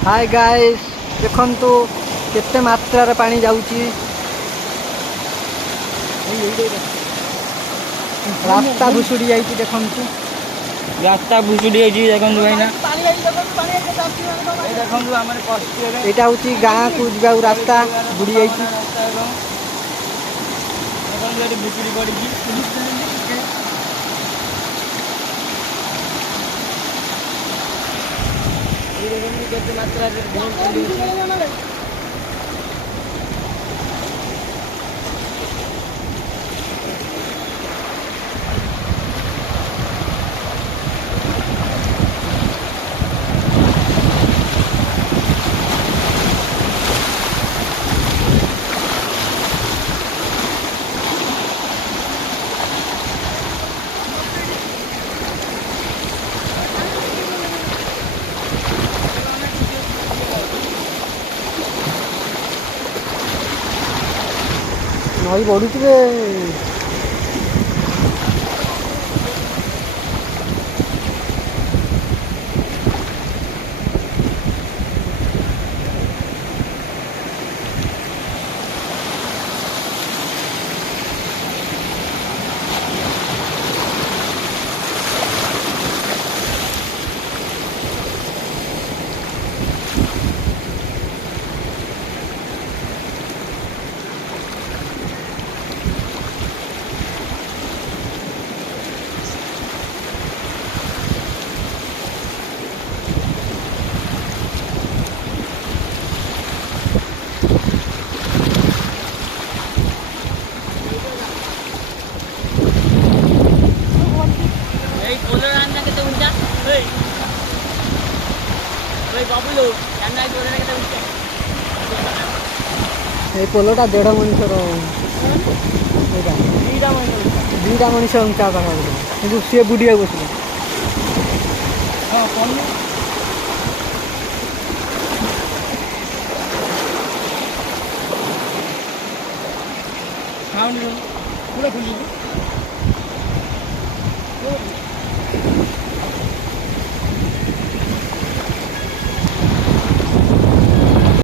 hi guys देखंतु केते मात्रा रे पानी जाउची रास्ता भुसुड़ी जाइची देखंतु रास्ता भुसुड़ी जाइची देखंतु भाई ना ए देखंतु हमर कष्ट रे एटा होची गां को जिबा रास्ता बुड़ी जाइची देखंतु एटी भुसुड़ी पड़ीची केते मात्रा रे नई बढ़ुची रे पोलोटा 1.5 मनुष्यर दीटा मनुष्य उंचा पाखा कि सी बुड़िया बस पूरा